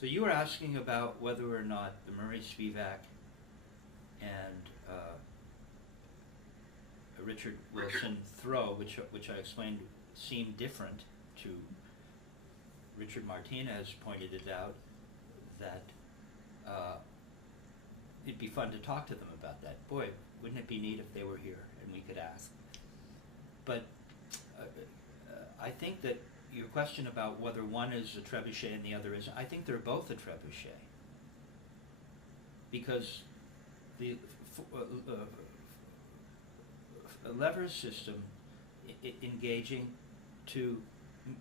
So you were asking about whether or not the Murray-Spivak and Richard Wilson throw, which I explained seemed different to Richard Martinez pointed it out, that it'd be fun to talk to them about that. Boy, wouldn't it be neat if they were here and we could ask. But I think that your question about whether one is a trebuchet and the other isn't, I think they're both a trebuchet. Because the lever system engaging to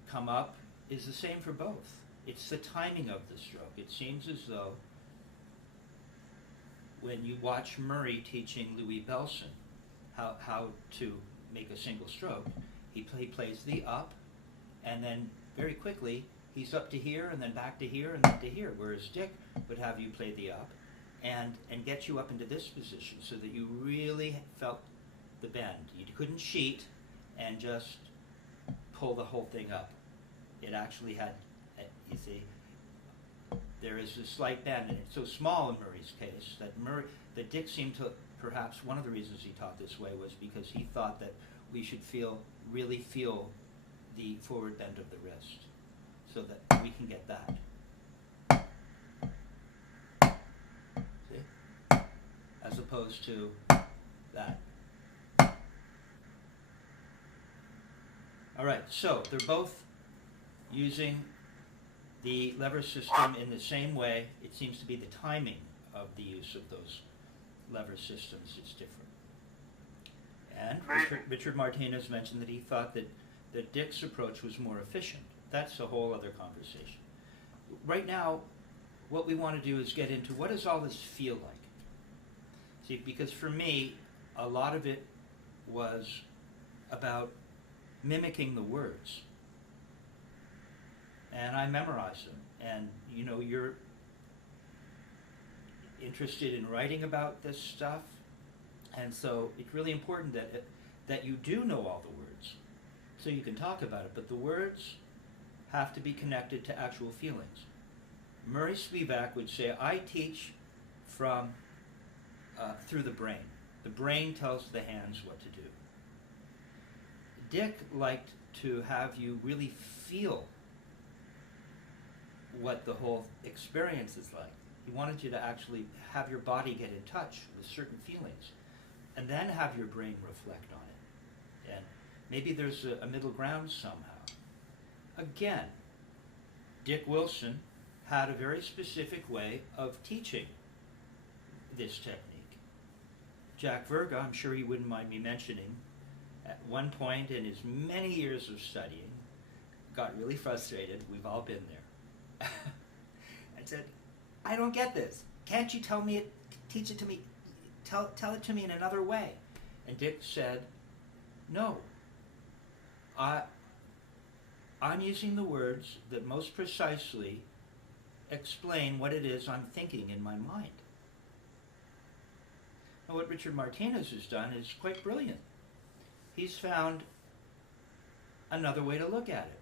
come up is the same for both. It's the timing of the stroke. It seems as though when you watch Murray teaching Louis Belson how to make a single stroke, he plays the up, and then very quickly he's up to here and then back to here and then to here, whereas Dick would have you play the up and get you up into this position so that you really felt the bend. You couldn't cheat and just pull the whole thing up. It actually had, you see, there is a slight bend, and it's so small in Murray's case that Dick seemed to, perhaps one of the reasons he taught this way was because he thought that we should really feel the forward bend of the wrist, so that we can get that. See? As opposed to that. All right, so they're both using the lever system in the same way. It seems to be the timing of the use of those lever systems is different. And Richard Martinez mentioned that he thought that Dick's approach was more efficient. That's a whole other conversation. Right now, what we want to do is get into what does all this feel like? See, because for me, a lot of it was about mimicking the words. And I memorized them. And you know, you're interested in writing about this stuff, and so it's really important that you do know all the words, so you can talk about it. But the words have to be connected to actual feelings. Murray Spivak would say, "I teach from through the brain. The brain tells the hands what to do." Dick liked to have you really feel what the whole experience is like. He wanted you to actually have your body get in touch with certain feelings and then have your brain reflect on it. And maybe there's a middle ground somehow. Again, Dick Wilson had a very specific way of teaching this technique. Jack Verga, I'm sure he wouldn't mind me mentioning, at one point in his many years of studying, got really frustrated. We've all been there. And said, "I don't get this. Can't you tell me it, teach it to me, tell it to me in another way?" And Dick said, "No. I'm using the words that most precisely explain what it is I'm thinking in my mind." Now, what Richard Martinez has done is quite brilliant. He's found another way to look at it.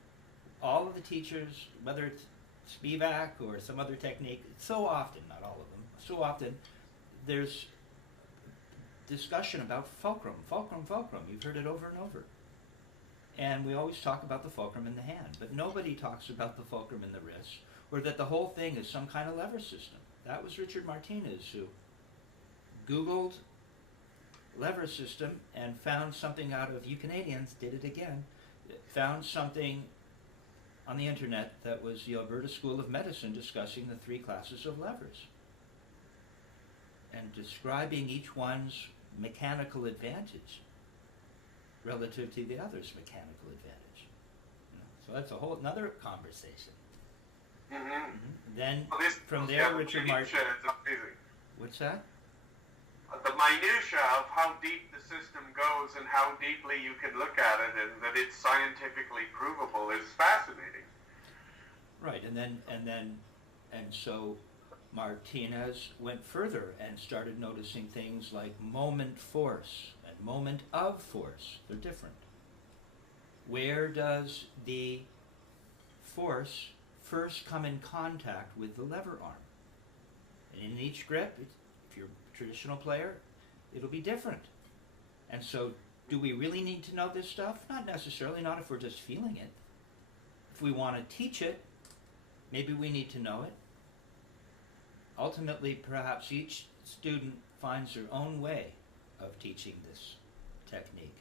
All of the teachers, whether it's Spivak or some other technique, so often, not all of them, so often there's discussion about fulcrum, fulcrum, fulcrum. You've heard it over and over. And we always talk about the fulcrum in the hand, but nobody talks about the fulcrum in the wrist, or that the whole thing is some kind of lever system. That was Richard Martinez, who Googled lever system and found something out of, you Canadians did it again, found something on the internet that was the Alberta School of Medicine discussing the 3 classes of levers and describing each one's mechanical advantage relative to the other's mechanical advantage. So that's a whole another conversation. Then well, from there, Richard Martin. What's that? The minutia of how deep the system goes and how deeply you can look at it, and that it's scientifically provable, is fascinating. Right, and so Martinez went further and started noticing things like moment force and moment of force. They're different. Where does the force first come in contact with the lever arm. And in each grip, if you're a traditional player, it'll be different. And so, do we really need to know this stuff? Not necessarily, not if we're just feeling it. If we want to teach it, maybe we need to know it. Ultimately, perhaps each student finds their own way of teaching this technique,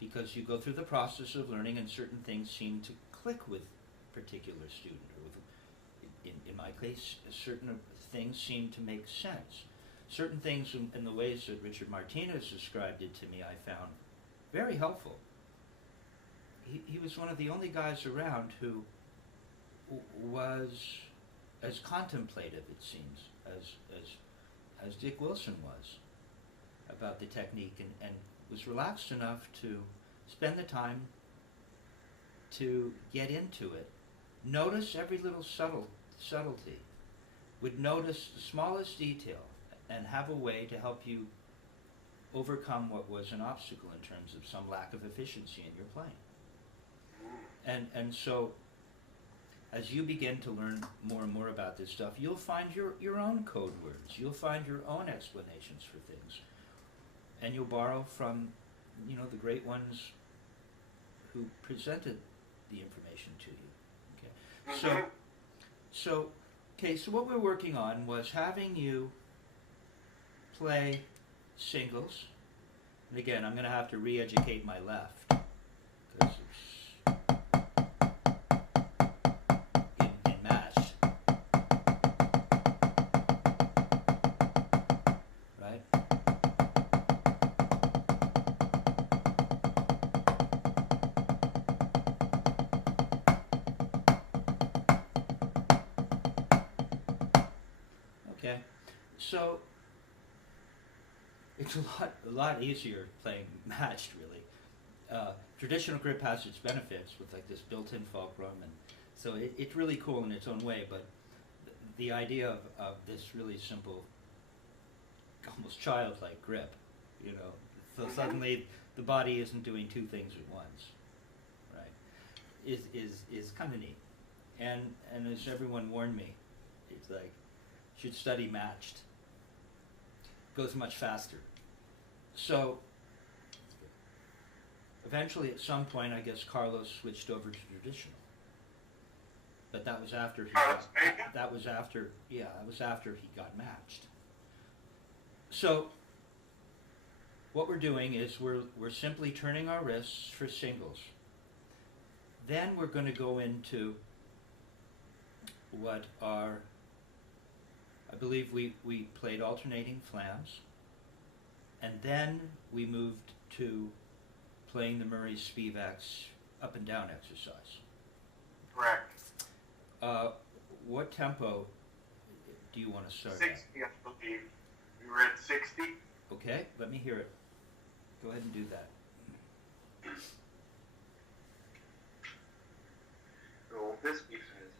because you go through the process of learning and certain things seem to click with a particular student, or with, in my case, certain things seem to make sense. Certain things in the ways that Richard Martinez described it to me, I found very helpful. He was one of the only guys around who was as contemplative, it seems, as Dick Wilson was about the technique, and was relaxed enough to spend the time to get into it. Notice every little subtlety, would notice the smallest detail, and have a way to help you overcome what was an obstacle in terms of some lack of efficiency in your playing. And so, as you begin to learn more and more about this stuff, you'll find your own code words. You'll find your own explanations for things. And you'll borrow from, the great ones who presented the information to you. Okay. So what we're working on was having you play singles. And again, I'm going to have to re-educate my left, because it's in match. Right? Okay. So it's a lot easier playing matched, really. Traditional grip has its benefits with like this built-in fulcrum, and so it's really cool in its own way, but the idea of this really simple, almost childlike grip, so suddenly the body isn't doing two things at once, right, is kind of neat. And as everyone warned me, it's like, you should study matched. Goes much faster. So eventually, at some point, I guess Carlos switched over to traditional. But that was after he got matched. So what we're doing is we're simply turning our wrists for singles. Then we're going to go into what are, I believe we played alternating flams, and then we moved to playing the Murray Spivak's up and down exercise. Correct. What tempo do you want to start 60, I believe. We were at 60. Okay, let me hear it. Go ahead and do that. Oh, this piece is.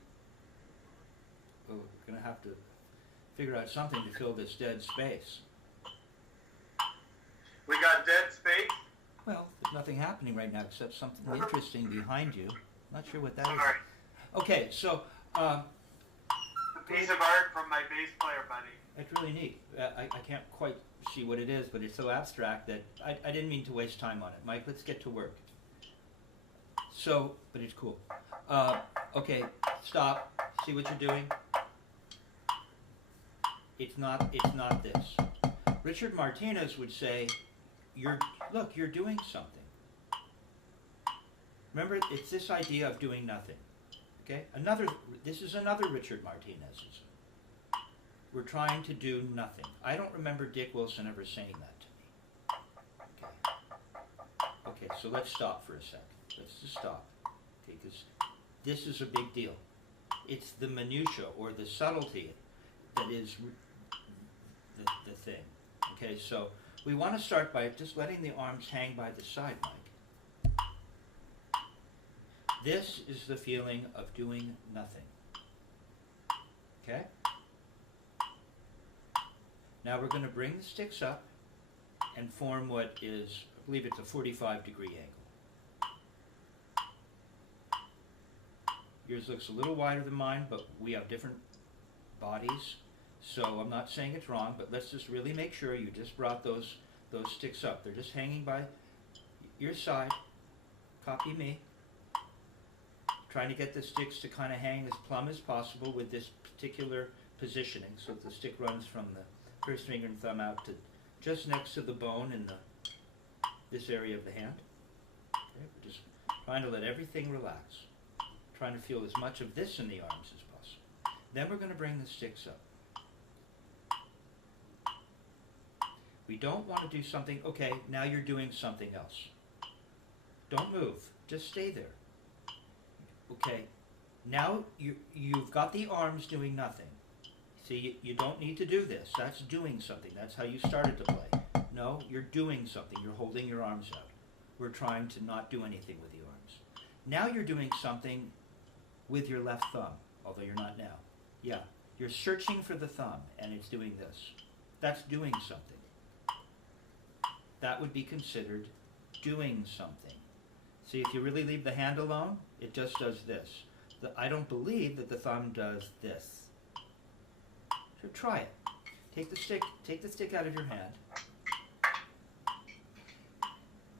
Well, we're going to have to figure out something to fill this dead space. We got dead space? Well, there's nothing happening right now except something interesting behind you. Not sure what that is. Sorry. Okay, so A piece of art from my bass player buddy. that's really neat. I can't quite see what it is, but it's so abstract that I didn't mean to waste time on it. Mike, let's get to work. So, but it's cool. Okay, stop. See what you're doing? It's not this. Richard Martinez would say, you're doing something. Remember, it's this idea of doing nothing. Okay? This is another Richard Martinez's. We're trying to do nothing. I don't remember Dick Wilson ever saying that to me. Okay. Okay, so let's stop for a second. Let's just stop. Okay, because this is a big deal. It's the minutia or the subtlety that is the thing. Okay, so we want to start by just letting the arms hang by the side, Mike. This is the feeling of doing nothing. Okay? Now we're going to bring the sticks up and form what is, I believe it's a 45-degree angle. Yours looks a little wider than mine, but we have different bodies. So I'm not saying it's wrong, but let's just really make sure you just brought those sticks up. They're just hanging by your side. Copy me. Trying to get the sticks to kind of hang as plumb as possible with this particular positioning, so that the stick runs from the first finger and thumb out to just next to the bone in this area of the hand. Okay, we're just trying to let everything relax. Trying to feel as much of this in the arms as possible. Then we're going to bring the sticks up. We don't want to do something, okay, now you're doing something else. Don't move, just stay there. Okay, now you've got the arms doing nothing. See, you don't need to do this. That's doing something. That's how you started to play. No, you're doing something. You're holding your arms out. We're trying to not do anything with the arms. Now you're doing something with your left thumb, although you're not now. Yeah, you're searching for the thumb, and it's doing this. That's doing something. That would be considered doing something. See, if you really leave the hand alone, it just does this. I don't believe that the thumb does this. So try it. Take the stick out of your hand.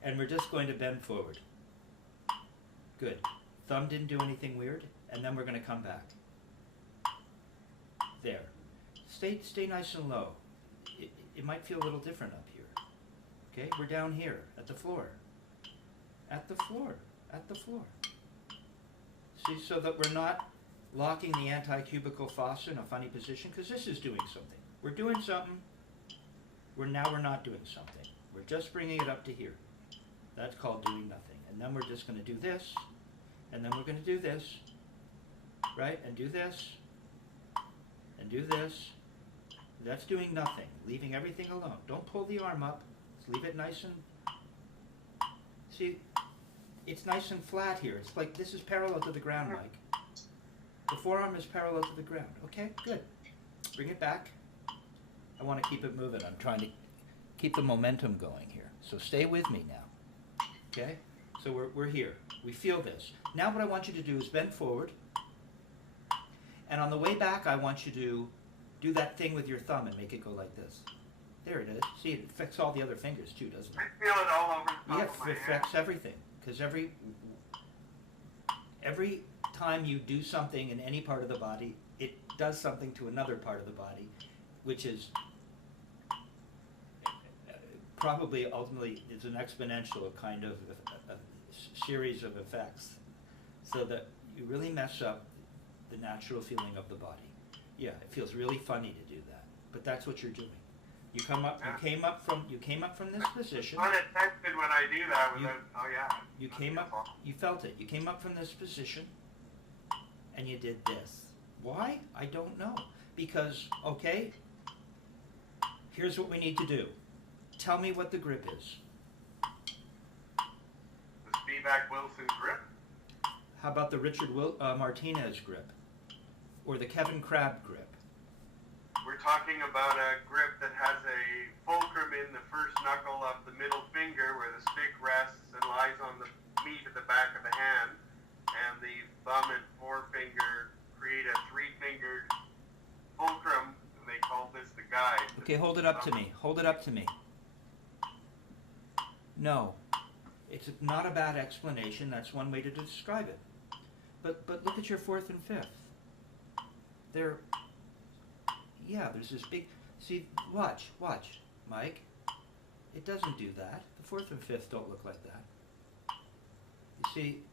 And we're just going to bend forward. Good. Thumb didn't do anything weird, and then we're going to come back. There. Stay nice and low. It might feel a little different up here. Okay, we're down here at the floor. At the floor. At the floor. See, so that we're not locking the anti-cubical fossa in a funny position, because this is doing something. We're doing something. We're not doing something. We're just bringing it up to here. That's called doing nothing. And then we're just going to do this, and then we're going to do this, right? And do this, and do this. That's doing nothing, leaving everything alone. Don't pull the arm up. Just leave it nice and... See, it's nice and flat here. It's like this is parallel to the ground, Mike. The forearm is parallel to the ground. Okay, good. Bring it back. I want to keep it moving. I'm trying to keep the momentum going here. So stay with me now. Okay? So we're here. We feel this. Now what I want you to do is bend forward. And on the way back, I want you to do that thing with your thumb and make it go like this. There it is. See, it affects all the other fingers too, doesn't it? I feel it all over the top of my Yeah, it affects everything. Because every time you do something in any part of the body, it does something to another part of the body, which is probably ultimately is an exponential kind of a series of effects, so that you really mess up the natural feeling of the body. Yeah, it feels really funny to do that, but that's what you're doing. You come up. You came up from this position. Unattempted when I do that. Oh yeah. You came up. You felt it. You came up from this position, and you did this. Why? I don't know. Because okay. Here's what we need to do. Tell me what the grip is. The Spivak Wilson grip. How about the Richard Martinez grip, or the Kevin Crabb grip? We're talking about a grip that has a fulcrum in the first knuckle of the middle finger where the stick rests and lies on the meat at the back of the hand, and the thumb and forefinger create a three-fingered fulcrum, and they call this the guide. Okay, hold it up to me. Hold it up to me. No, it's not a bad explanation. That's one way to describe it. But look at your fourth and fifth. There's this big, see, watch, Mike. It doesn't do that. The fourth and fifth don't look like that. You see,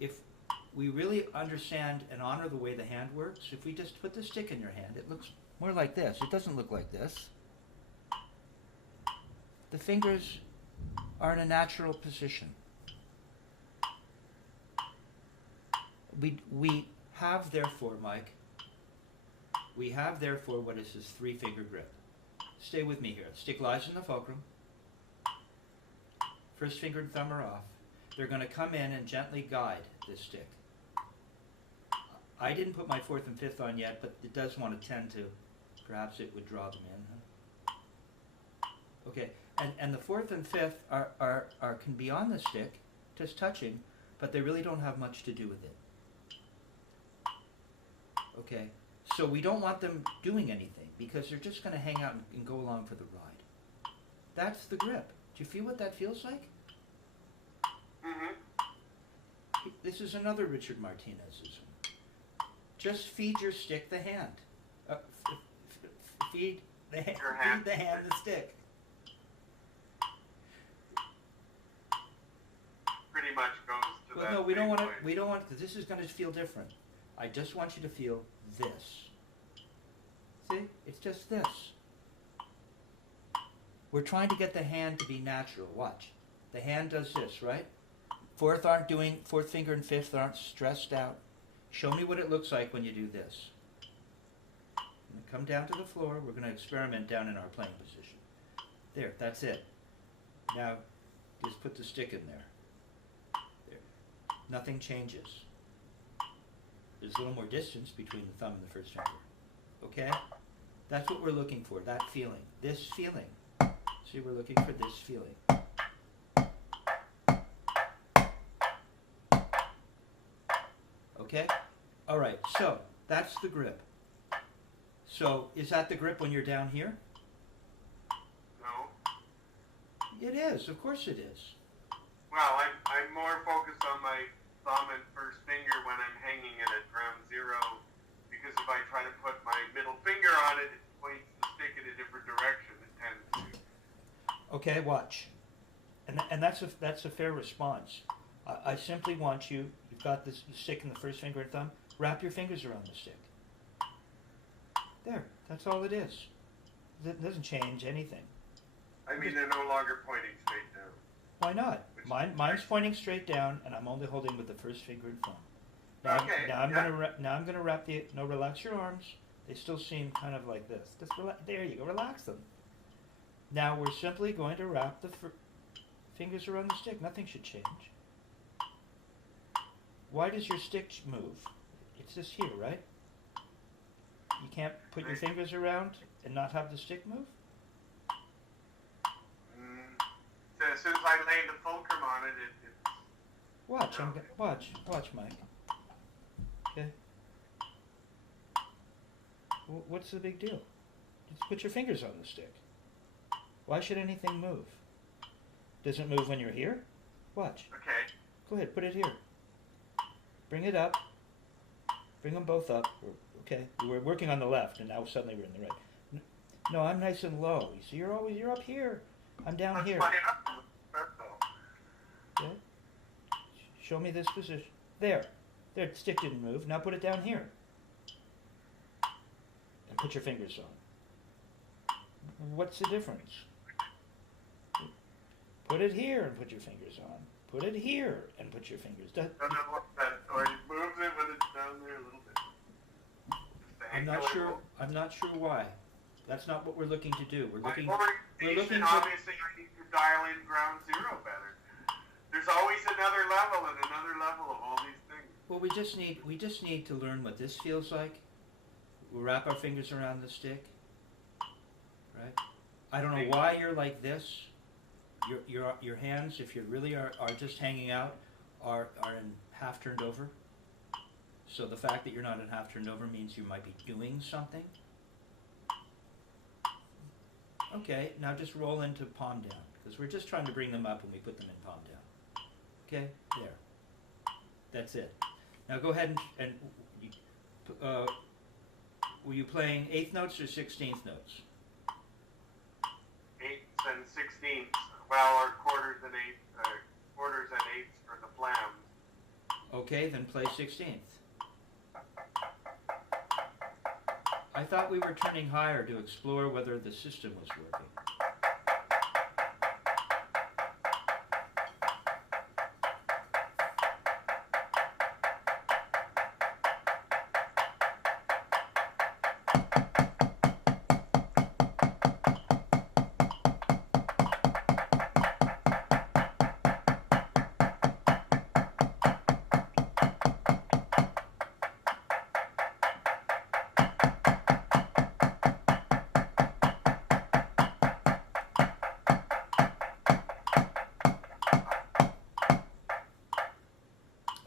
if we really understand and honor the way the hand works, if we just put the stick in your hand, it looks more like this. It doesn't look like this. The fingers are in a natural position. We have, therefore, Mike, what is this three-finger grip. Stay with me here. The stick lies in the fulcrum. First finger and thumb are off. They're going to come in and gently guide this stick. I didn't put my fourth and fifth on yet, but it does want to tend to, perhaps it would draw them in. Okay, and the fourth and fifth can be on the stick, just touching, but they really don't have much to do with it. Okay, so we don't want them doing anything because they're just going to hang out and go along for the ride. That's the grip. Do you feel what that feels like? Mm-hmm. This is another Richard Martinezism. Just feed your stick the hand. Feed the hand the stick. Pretty much goes to Well, that. no, we don't same want to. place. We don't want. Because this is going to feel different. I just want you to feel this. See, it's just this. We're trying to get the hand to be natural. Watch. The hand does this, right? Fourth finger and fifth aren't stressed out. Show me what it looks like when you do this. Come down to the floor. We're going to experiment down in our playing position. There, that's it. Now, just put the stick in there. There. Nothing changes. There's a little more distance between the thumb and the first finger. Okay? That's what we're looking for, that feeling. This feeling. See, we're looking for this feeling. Okay? All right, so that's the grip. So is that the grip when you're down here? No. It is, of course it is. Well, I'm more focused on my thumb and first finger when I'm hanging it at ground zero, because if I try to put my middle finger on it, it points the stick in a different direction. It tends to. Okay, watch. And that's a fair response. I simply want you, you've got this stick in the first finger and thumb, wrap your fingers around the stick. There, that's all it is. It doesn't change anything. I mean, they're no longer pointing straight down. Why not? Mine's pointing straight down, and I'm only holding with the first finger and thumb. Now, Okay, now I'm yeah. gonna wrap the. No, relax your arms. They still seem kind of like this. Just there you go. Relax them. Now we're simply going to wrap the fingers around the stick. Nothing should change. Why does your stick move? It's just here, right? You can't put your fingers around and not have the stick move? So as soon as I lay the fulcrum on it, it's... Watch, watch, Mike. Okay. What's the big deal? Just put your fingers on the stick. Why should anything move? Does it move when you're here? Watch. Okay. Go ahead, put it here. Bring it up. Bring them both up. Okay, we were working on the left, and now suddenly we're in the right. No, I'm nice and low. You see, you're up here. I'm down That's here. my circle. Okay. Show me this position. There. There, the stick didn't move. Now put it down here. And put your fingers on. What's the difference? Put it here and put your fingers on. Put it here and put your fingers down. Or it moves it when it's down there a little bit. I'm not sure why. That's not what we're looking to do. We're looking for... Obviously, I need to dial in ground zero better. There's always another level and another level of all these things. Well, we just need to learn what this feels like. We'll wrap our fingers around the stick. Right? I don't know why you're like this. Your hands, if you really are just hanging out, are in half turned over. So the fact that you're not in half turned over means you might be doing something. Okay, now just roll into palm down, because we're just trying to bring them up when we put them in palm down. Okay, there. That's it. Now go ahead and were you playing 8th notes or 16th notes? 8ths and 16ths. Well, or quarters and eighths for the flams. Okay, then play 16th. I thought we were turning higher to explore whether the system was working.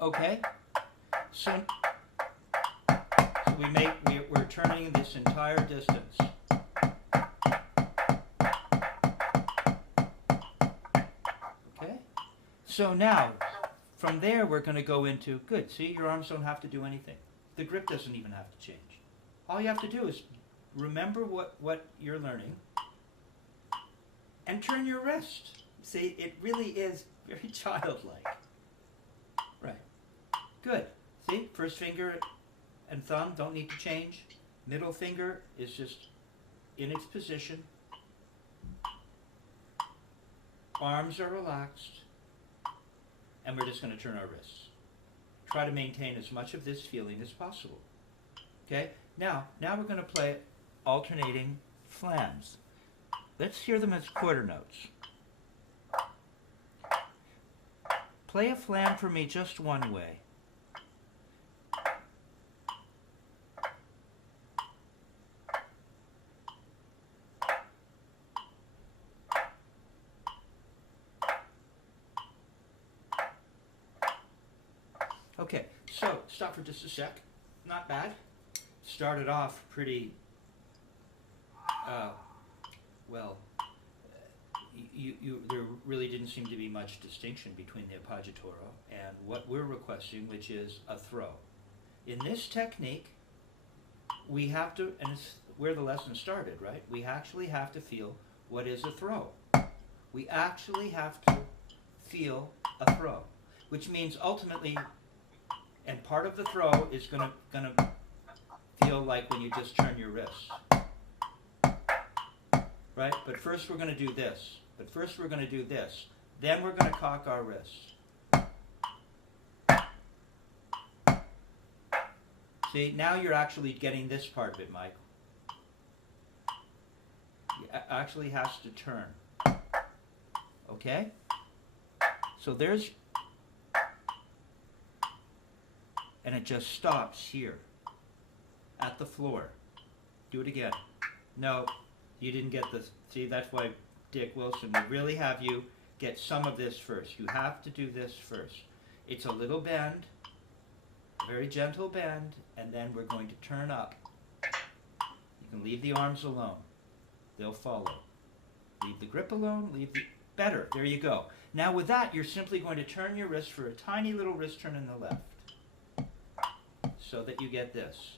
Okay? So we're turning this entire distance. Okay? So now, from there we're going to go into, good, see, your arms don't have to do anything. The grip doesn't even have to change. All you have to do is remember what you're learning and turn your wrist. See, it really is very childlike. Right. Good. See, first finger and thumb don't need to change. Middle finger is just in its position. Arms are relaxed. And we're just going to turn our wrists. Try to maintain as much of this feeling as possible. Okay? Now we're going to play alternating flams. Let's hear them as quarter notes. Play a flam for me just one way. Okay, so stop for just a sec. Not bad. Started off pretty, there really didn't seem to be much distinction between the appoggiatura and what we're requesting, which is a throw. In this technique, we have to, and it's where the lesson started, right? We actually have to feel what is a throw. We actually have to feel a throw, which means ultimately, and part of the throw is gonna feel like when you just turn your wrist, right? But first we're gonna do this. Then we're gonna cock our wrist. See, now you're actually getting this part of it, Mike. It actually has to turn. Okay? So there's, and it just stops here at the floor. Do it again. No, you didn't get this. See, that's why Dick Wilson would really have you get some of this first. You have to do this first. It's a little bend, a very gentle bend, and then we're going to turn up. You can leave the arms alone. They'll follow. Leave the grip alone, better, there you go. Now with that, you're simply going to turn your wrist for a tiny little wrist turn in the left, so that you get this.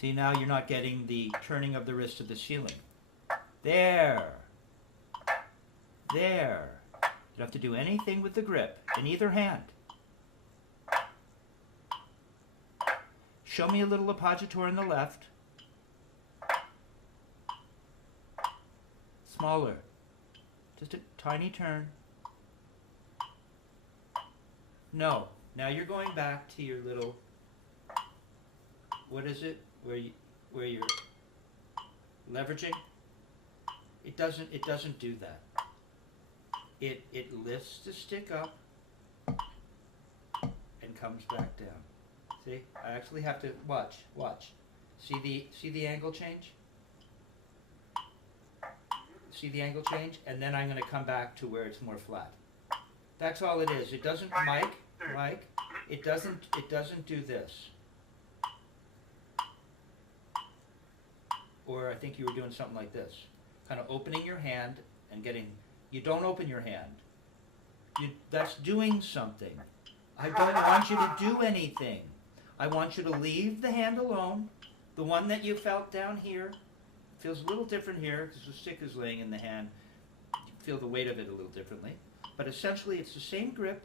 See, now you're not getting the turning of the wrist to the ceiling. There. There. You don't have to do anything with the grip in either hand. Show me a little appoggiatura in the left. Smaller. Just a tiny turn. No. Now you're going back to your little, what is it? Where you're leveraging. It doesn't do that. It lifts the stick up and comes back down. See? I actually have to watch. See the angle change? See the angle change? And then I'm going to come back to where it's more flat. That's all it is. It doesn't, Mike, it doesn't do this. Or I think you were doing something like this. Kind of opening your hand and getting, you don't open your hand. That's doing something. I don't want you to do anything. I want you to leave the hand alone. The one that you felt down here feels a little different here because the stick is laying in the hand. You feel the weight of it a little differently. But essentially it's the same grip.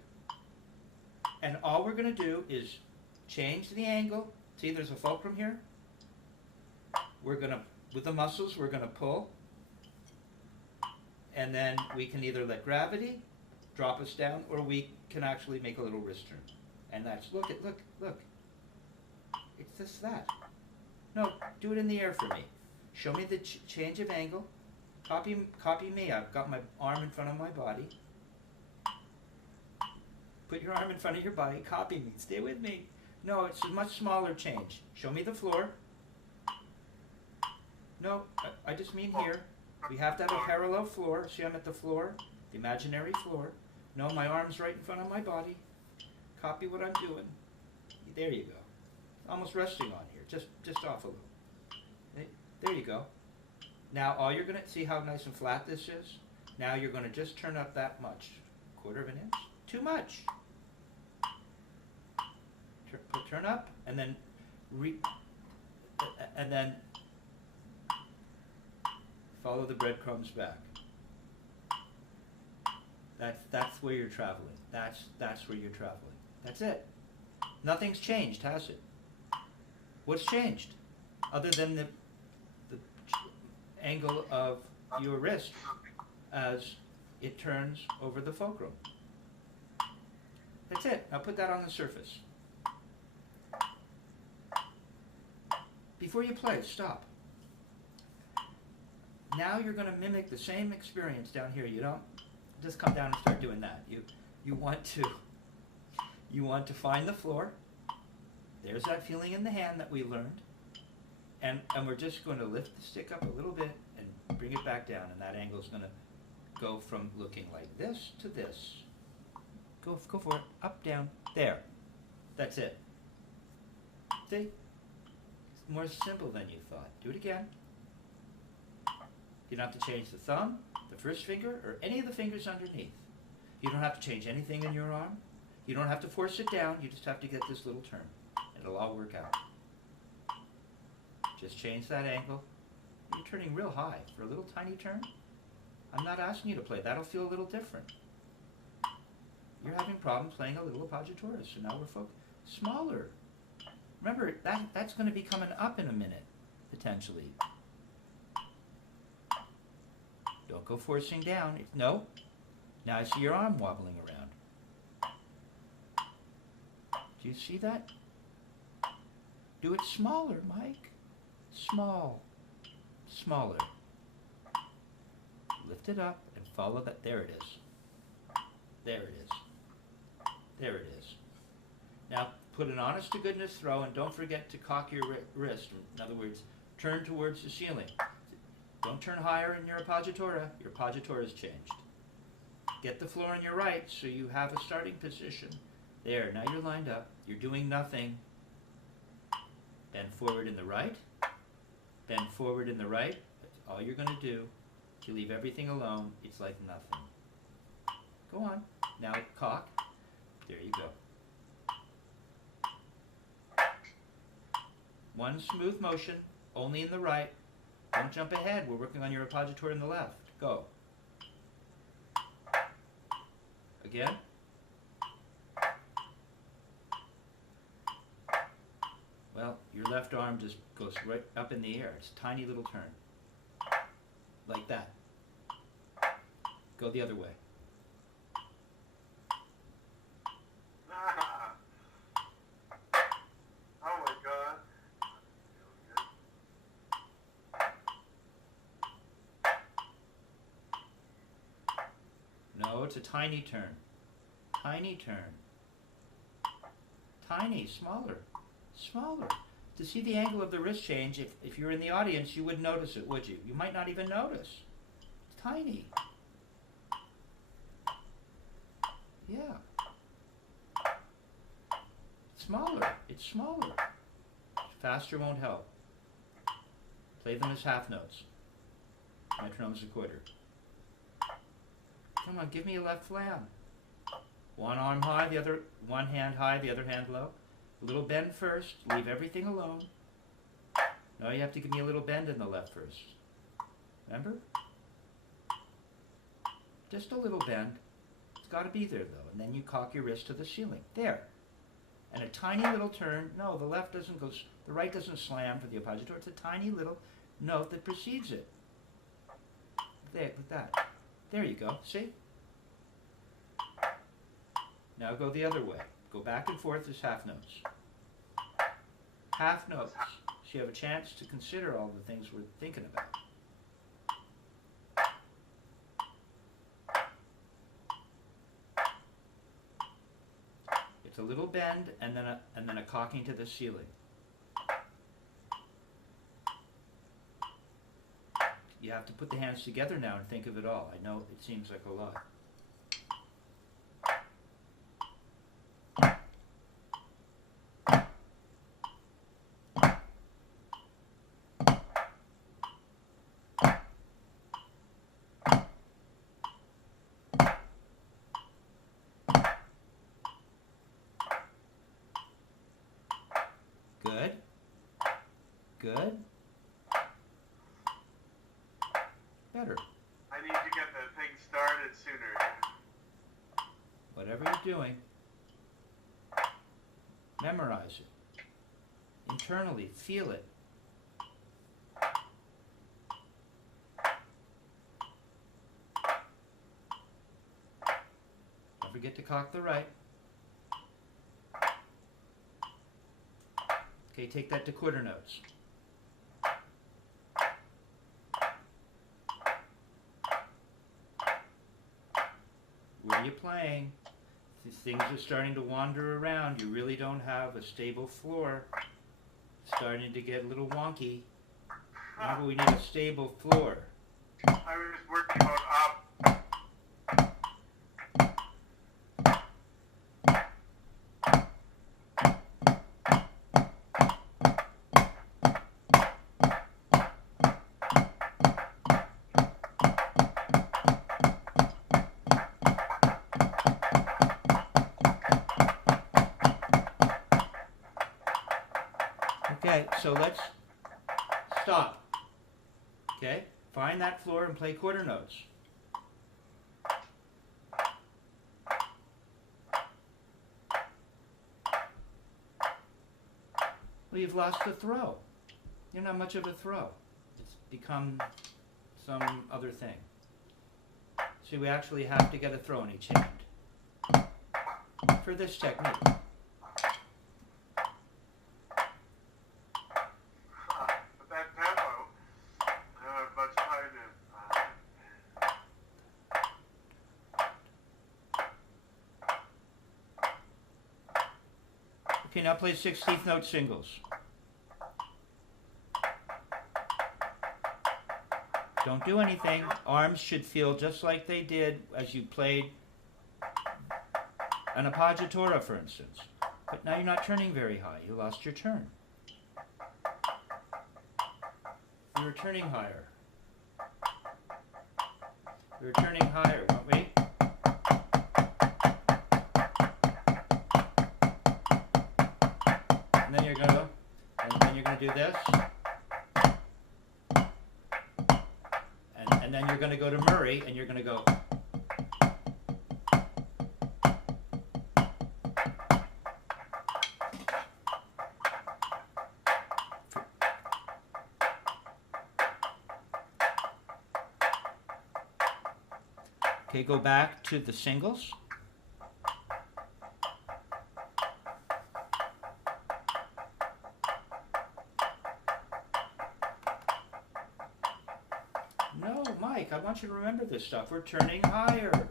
And all we're going to do is change the angle. See, there's a fulcrum here. We're going to, with the muscles, we're going to pull. And then we can either let gravity drop us down, or we can actually make a little wrist turn. And that's, look. It's just that. No, do it in the air for me. Show me the change of angle. Copy me. I've got my arm in front of my body. Put your arm in front of your body. Copy me. Stay with me. No, it's a much smaller change. Show me the floor. No, I just mean here. We have to have a parallel floor. See, I'm at the floor, the imaginary floor. No, my arm's right in front of my body. Copy what I'm doing. There you go. Almost resting on here, just off a little. There you go. Now all you're gonna see how nice and flat this is. Now you're gonna just turn up that much, 1/4 of an inch. Too much. Turn up, and then follow the breadcrumbs back. That's where you're traveling. That's where you're traveling. That's it. Nothing's changed, has it? What's changed? Other than the angle of your wrist as it turns over the fulcrum. That's it. Now put that on the surface. Before you play, stop. Now you're going to mimic the same experience down here. You don't just come down and start doing that. You want to find the floor. There's that feeling in the hand that we learned. And we're just going to lift the stick up a little bit and bring it back down, and that angle is going to go from looking like this to this. Go for it. Up, down, there. That's it. See? It's more simple than you thought. Do it again. You don't have to change the thumb, the first finger, or any of the fingers underneath. You don't have to change anything in your arm. You don't have to force it down. You just have to get this little turn. It'll all work out. Just change that angle. You're turning real high for a little tiny turn. I'm not asking you to play. That'll feel a little different. You're having problems playing a little appoggiatura, so now we're smaller. Remember, that's going to be coming up in a minute, potentially. Don't go forcing down. No. Now I see your arm wobbling around. Do you see that? Do it smaller, Mike. Small. Smaller. Lift it up and follow that. There it is. There it is. There it is. Now put an honest to goodness throw, and don't forget to cock your wrist. In other words, turn towards the ceiling. Don't turn higher in your appoggiatura. Your appoggiatura has changed. Get the floor on your right so you have a starting position. There, now you're lined up. You're doing nothing. Bend forward in the right. Bend forward in the right. That's all you're going to do. If you leave everything alone, it's like nothing. Go on. Now cock. There you go. One smooth motion, only in the right. Don't jump ahead. We're working on your appoggiatura in the left. Go. Again. Well, your left arm just goes right up in the air. It's a tiny little turn. Like that. Go the other way. Oh my God. No, it's a tiny turn. Tiny turn. Tiny, smaller. Smaller. To see the angle of the wrist change, if you're in the audience, you wouldn't notice it, would you? You might not even notice. It's tiny. Yeah. Smaller. It's smaller. Faster won't help. Play them as half notes. Metronome's a quarter. Come on, give me a left flam. One arm high, one hand high, the other hand low. A little bend first, leave everything alone. Now you have to give me a little bend in the left first. Remember? Just a little bend. It's got to be there though. And then you cock your wrist to the ceiling. There. And a tiny little turn. No, the left doesn't go, the right doesn't slam for the appoggiatura. It's a tiny little note that precedes it. There, like that. There you go. See? Now go the other way. Go back and forth as half notes. Half notes. So you have a chance to consider all the things we're thinking about. It's a little bend and then a cocking to the ceiling. You have to put the hands together now and think of it all. I know it seems like a lot. Good. Good. Better. I need to get the thing started sooner. Whatever you're doing, memorize it. Internally, feel it. Don't forget to cock the right. Okay, take that to quarter notes. Where are you playing? These things are starting to wander around. You really don't have a stable floor. It's starting to get a little wonky. Remember, we need a stable floor. I was working about up. Okay, so let's stop. Okay, find that floor and play quarter notes. Well, you've lost the throw. You're not much of a throw. It's become some other thing. See, we actually have to get a throw in each hand for this technique. With that tempo, I don't have much time to. Okay, now play 16th note singles. Don't do anything. Arms should feel just like they did as you played an appoggiatura, for instance. But now you're not turning very high. You lost your turn. We were turning higher. We were turning higher, weren't we? And then you're gonna do this. And then you're gonna go to Murray and you're gonna go. Okay, go back to the singles. No, Mike, I want you to remember this stuff. We're turning higher.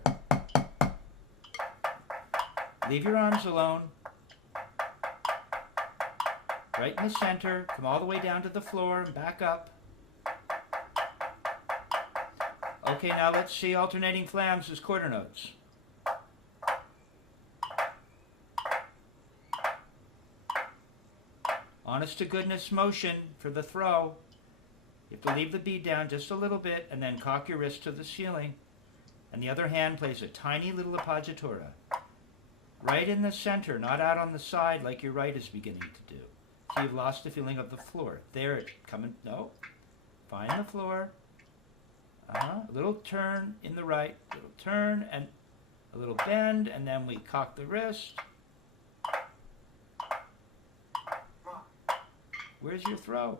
Leave your arms alone. Right in the center. Come all the way down to the floor and back up. Okay, now let's see alternating flams as quarter notes. Honest to goodness motion for the throw. You have to leave the bead down just a little bit and then cock your wrist to the ceiling. And the other hand plays a tiny little appoggiatura. Right in the center, not out on the side like your right is beginning to do. So you've lost the feeling of the floor. There, coming, no. Find the floor. A little turn in the right, little turn and a little bend, and then we cock the wrist. Where's your throw?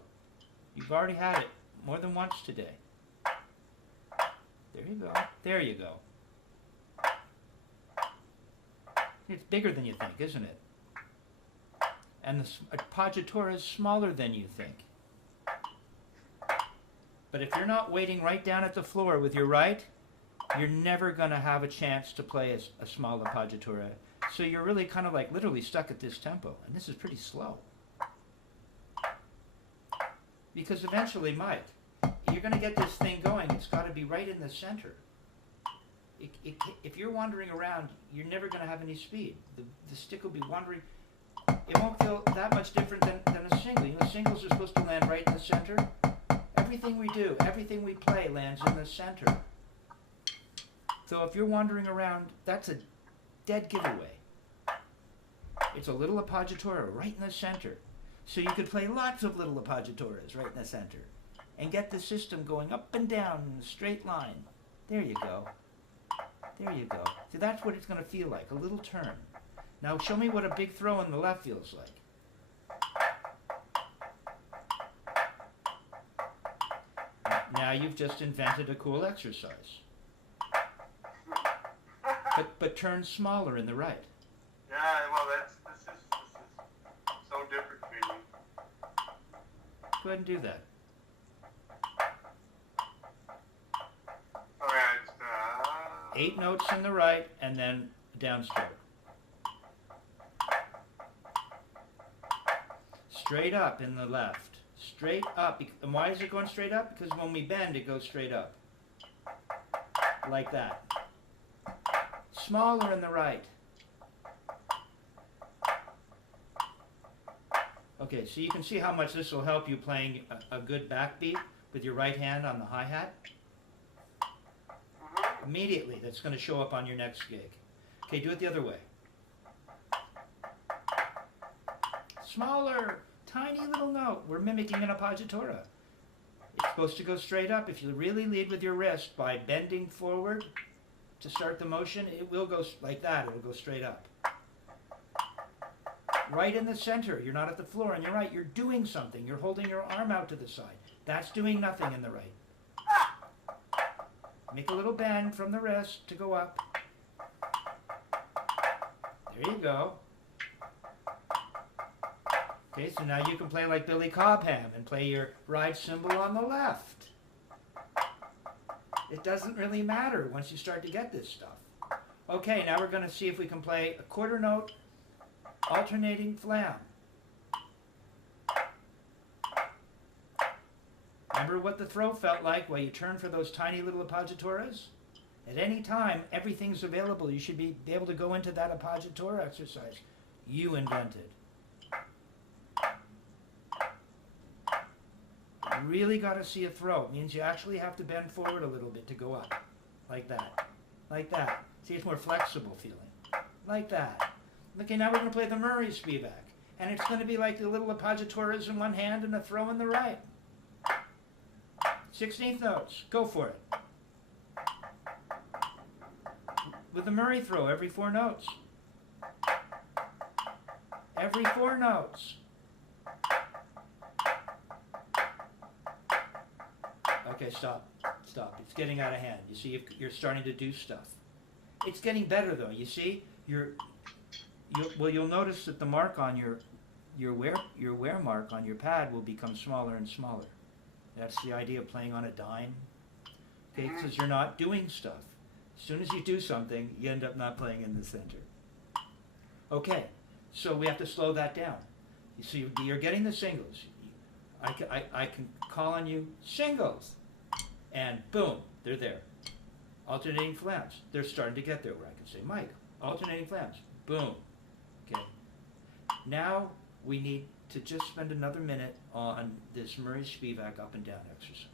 You've already had it more than once today. There you go. There you go. It's bigger than you think, isn't it? And the appoggiatura is smaller than you think. But if you're not waiting right down at the floor with your right, you're never going to have a chance to play a small appoggiatura. So you're really kind of like literally stuck at this tempo, and this is pretty slow. Because eventually, Mike, you're going to get this thing going. It's got to be right in the center. If you're wandering around, you're never going to have any speed. The stick will be wandering. It won't feel that much different than a single. You know, singles are supposed to land right in the center. Everything we do, everything we play lands in the center. So if you're wandering around, that's a dead giveaway. It's a little appoggiatura right in the center. So you could play lots of little appoggiaturas right in the center and get the system going up and down in a straight line. There you go. There you go. See, that's what it's going to feel like, a little turn. Now show me what a big throw in the left feels like. Now you've just invented a cool exercise. But turn smaller in the right. Yeah, well, this is so different feeling. Go ahead and do that. All right. 8 notes in the right and then downstroke. Straight up in the left. Straight up. And why is it going straight up? Because when we bend, it goes straight up. Like that. Smaller in the right. Okay, so you can see how much this will help you playing a good backbeat with your right hand on the hi-hat. Immediately, that's going to show up on your next gig. Okay, do it the other way. Smaller, tiny little note. We're mimicking an appoggiatura. It's supposed to go straight up. If you really lead with your wrist by bending forward to start the motion, it will go like that. It will go straight up. Right in the center. You're not at the floor. And you're right. You're doing something. You're holding your arm out to the side. That's doing nothing in the right. Make a little bend from the wrist to go up. There you go. Okay, so now you can play like Billy Cobham and play your ride cymbal on the left. It doesn't really matter once you start to get this stuff. Okay, now we're going to see if we can play a quarter note alternating flam. Remember what the throw felt like while you turn for those tiny little appoggiaturas? At any time, everything's available. You should be able to go into that appoggiatura exercise you invented. You really got to see a throw. It means you actually have to bend forward a little bit to go up. Like that. Like that. See, it's more flexible feeling. Like that. Okay, now we're going to play the Murray Spivak. And it's going to be like the little appoggiaturas in one hand and a throw in the right. 16th notes. Go for it. With the Murray throw, every 4 notes. Every 4 notes. Okay, stop. Stop. It's getting out of hand. You see, you're starting to do stuff. It's getting better, though. You see, you'll notice that the mark on your wear mark on your pad will become smaller and smaller. That's the idea of playing on a dime. Okay, because you're not doing stuff. As soon as you do something, you end up not playing in the center. Okay, so we have to slow that down. You see, you're getting the singles. I can call on you singles, and boom, they're there. Alternating flams, they're starting to get there. Where I can say, Mike, alternating flams, boom. Okay. Now we need to just spend another minute on this Murray Spivak up and down exercise.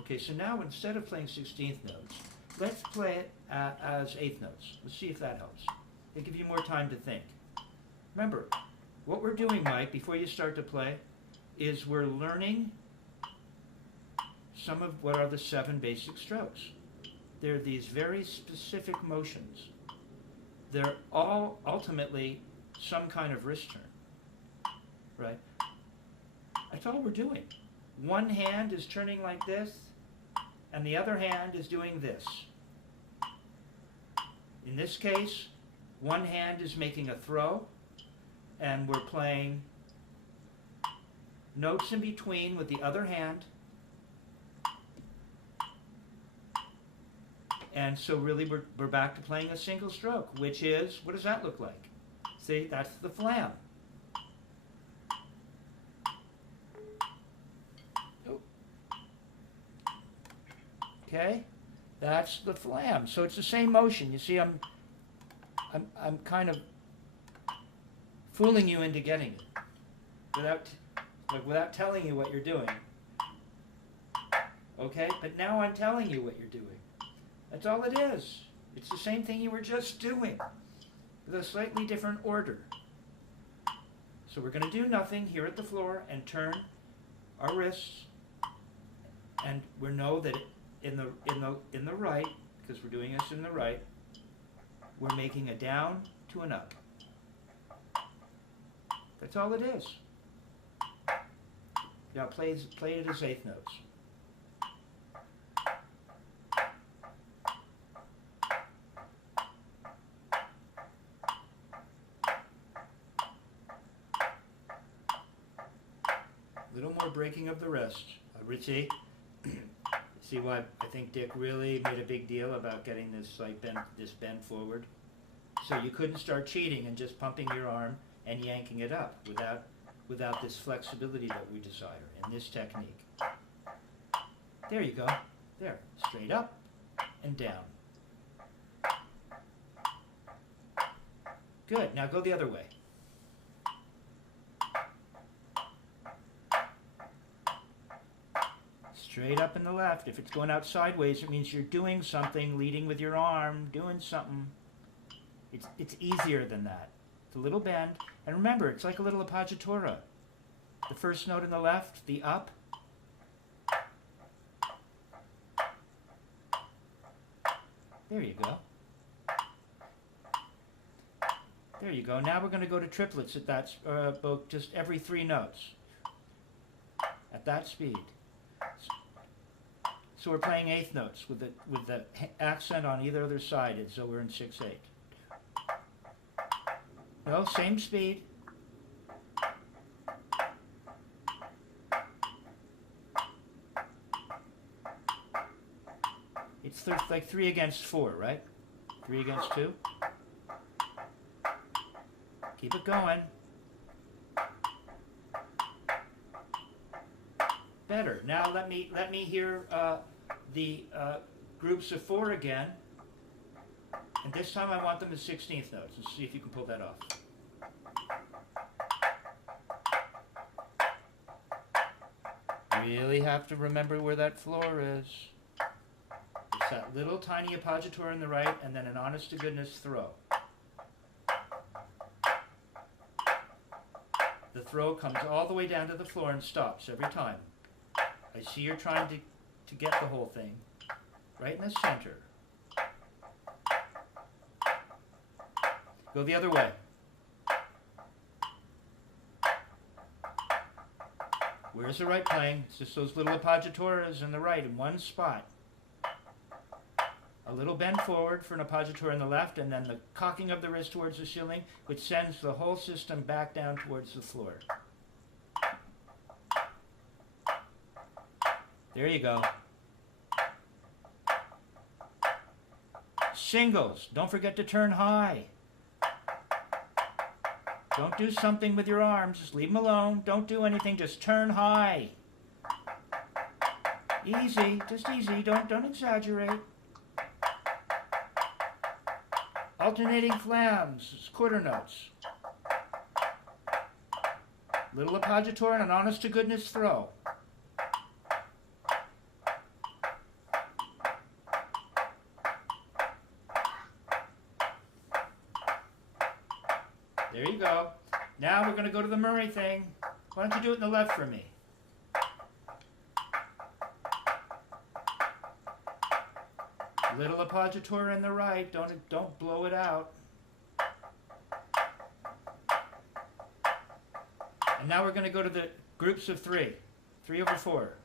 Okay, so now instead of playing 16th notes, let's play it as 8th notes. Let's see if that helps. It'll give you more time to think. Remember, what we're doing, Mike, before you start to play, is we're learning some of what are the 7 basic strokes. They're these very specific motions. They're all ultimately some kind of wrist turn. Right? That's all we're doing. One hand is turning like this, and the other hand is doing this. In this case, one hand is making a throw, and we're playing notes in between with the other hand, And so really we're back to playing a single stroke, which is, what does that look like? See, that's the flam. Okay, that's the flam. So it's the same motion. You see, I'm kind of fooling you into getting it without telling you what you're doing. Okay, but now I'm telling you what you're doing. That's all it is. It's the same thing you were just doing, with a slightly different order. So we're going to do nothing here at the floor and turn our wrists, and we know that in the right, because we're doing this in the right, we're making a down to an up. That's all it is. Now play it as eighth notes. A little more breaking of the wrist. Richie, see why I think Dick really made a big deal about getting this bend forward. So you couldn't start cheating and just pumping your arm and yanking it up without this flexibility that we desire in this technique. There you go. There. Straight up and down. Good. Now go the other way. Straight up in the left. If it's going out sideways, it means you're doing something, leading with your arm, doing something. It's easier than that. It's a little bend. And remember, it's like a little appoggiatura. The first note in the left, the up. There you go. There you go. Now we're going to go to triplets at that, just every 3 notes. At that speed. So we're playing eighth notes with the accent on either other side, and so we're in 6/8. No, same speed. It's like 3 against 4, right? 3 against 2. Keep it going. Better. Now let me hear the groups of 4 again, and this time I want them as 16th notes. Let's see if you can pull that off. Really have to remember where that floor is. It's that little tiny appoggiatura in the right, and then an honest-to-goodness throw. The throw comes all the way down to the floor and stops every time. I see you're trying to get the whole thing right in the center. Go the other way. Where's the right playing? It's just those little appoggiaturas in the right in one spot. A little bend forward for an appoggiatura in the left, and then the cocking of the wrist towards the ceiling, which sends the whole system back down towards the floor. There you go. Singles. Don't forget to turn high. Don't do something with your arms. Just leave them alone. Don't do anything. Just turn high. Easy. Just easy. Don't exaggerate. Alternating flams. Quarter notes. Little appoggiatura and an honest-to-goodness throw. There you go. Now we're going to go to the Murray thing. Why don't you do it in the left for me? Little appoggiatura in the right. Don't blow it out. And now we're going to go to the groups of 3. 3 over 4.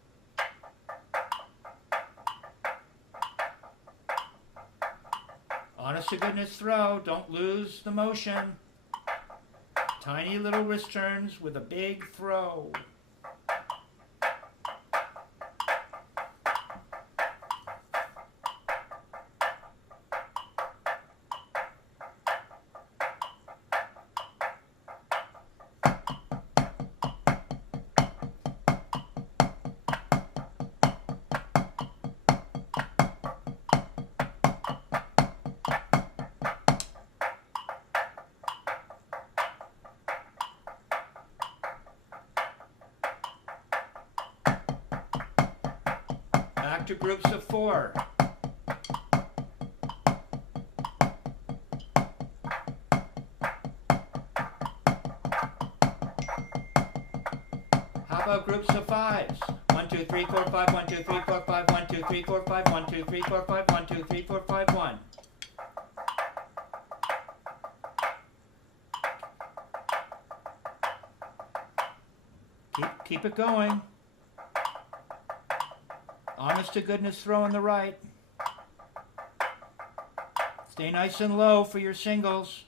Honest to goodness throw. Don't lose the motion. Tiny little wrist turns with a big throw. back to groups of 4. How about groups of 5s? 1, 2, 3, 4, 5, 1, 2, 3, 4, 5, 1, 2, 3, 4, 5, 1, 2, 3, 4, 5, 1, 2, 3, 4, 5, 1. Keep it going. Honest to goodness throw in the right. Stay nice and low for your singles.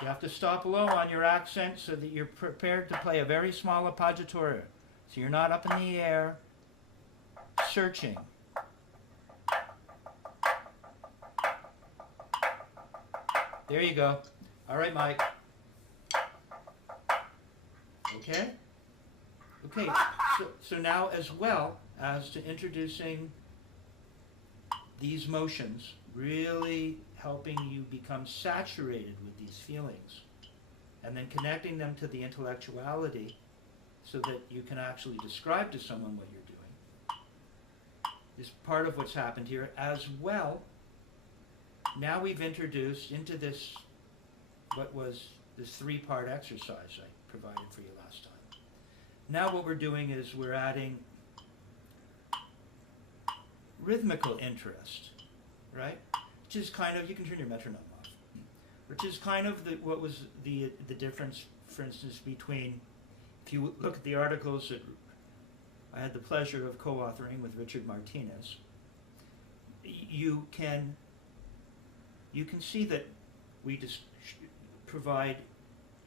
You have to stop low on your accent so that you're prepared to play a very small appoggiatura. So you're not up in the air searching. There you go. All right, Mike. Okay? Okay, so now as well as to introducing these motions, really helping you become saturated with these feelings, and then connecting them to the intellectuality so that you can actually describe to someone what you're doing, is part of what's happened here. As well, now we've introduced into this, what was this 3-part exercise I provided for you last time. Now what we're doing is we're adding rhythmical interest, right? Which is kind of, you can turn your metronome off, which is kind of what was the difference, for instance, between, if you look at the articles that I had the pleasure of co-authoring with Richard Martinez, you can see that we just provide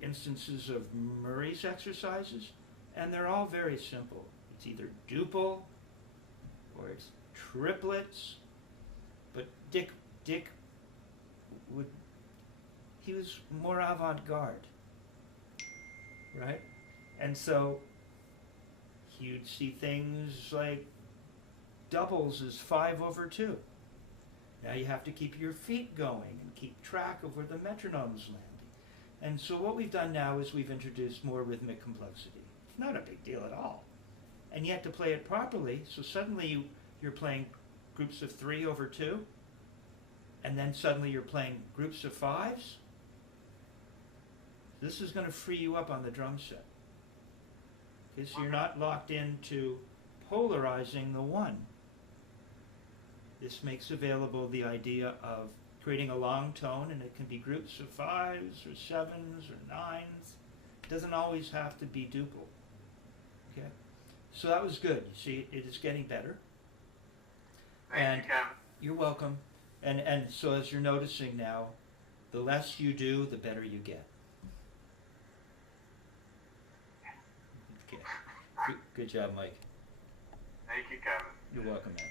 instances of Murray's exercises, and they're all very simple. It's either duple or it's triplets, but Dick he was more avant-garde, right? And so you'd see things like doubles is 5/2. Now you have to keep your feet going and keep track of where the metronome's landing. And so what we've done now is we've introduced more rhythmic complexity. It's not a big deal at all. And yet to play it properly, so suddenly you're playing groups of 3/2, and then suddenly you're playing groups of 5s. This is going to free you up on the drum set. Okay, so you're not locked into polarizing the one. This makes available the idea of creating a long tone, and it can be groups of 5s or 7s or 9s. It doesn't always have to be duple. Okay, so that was good. You see, it is getting better. Thank you, Kevin. You're welcome. And so as you're noticing now, the less you do, the better you get. Okay. Good job, Mike. Thank you, Kevin. You're welcome, man.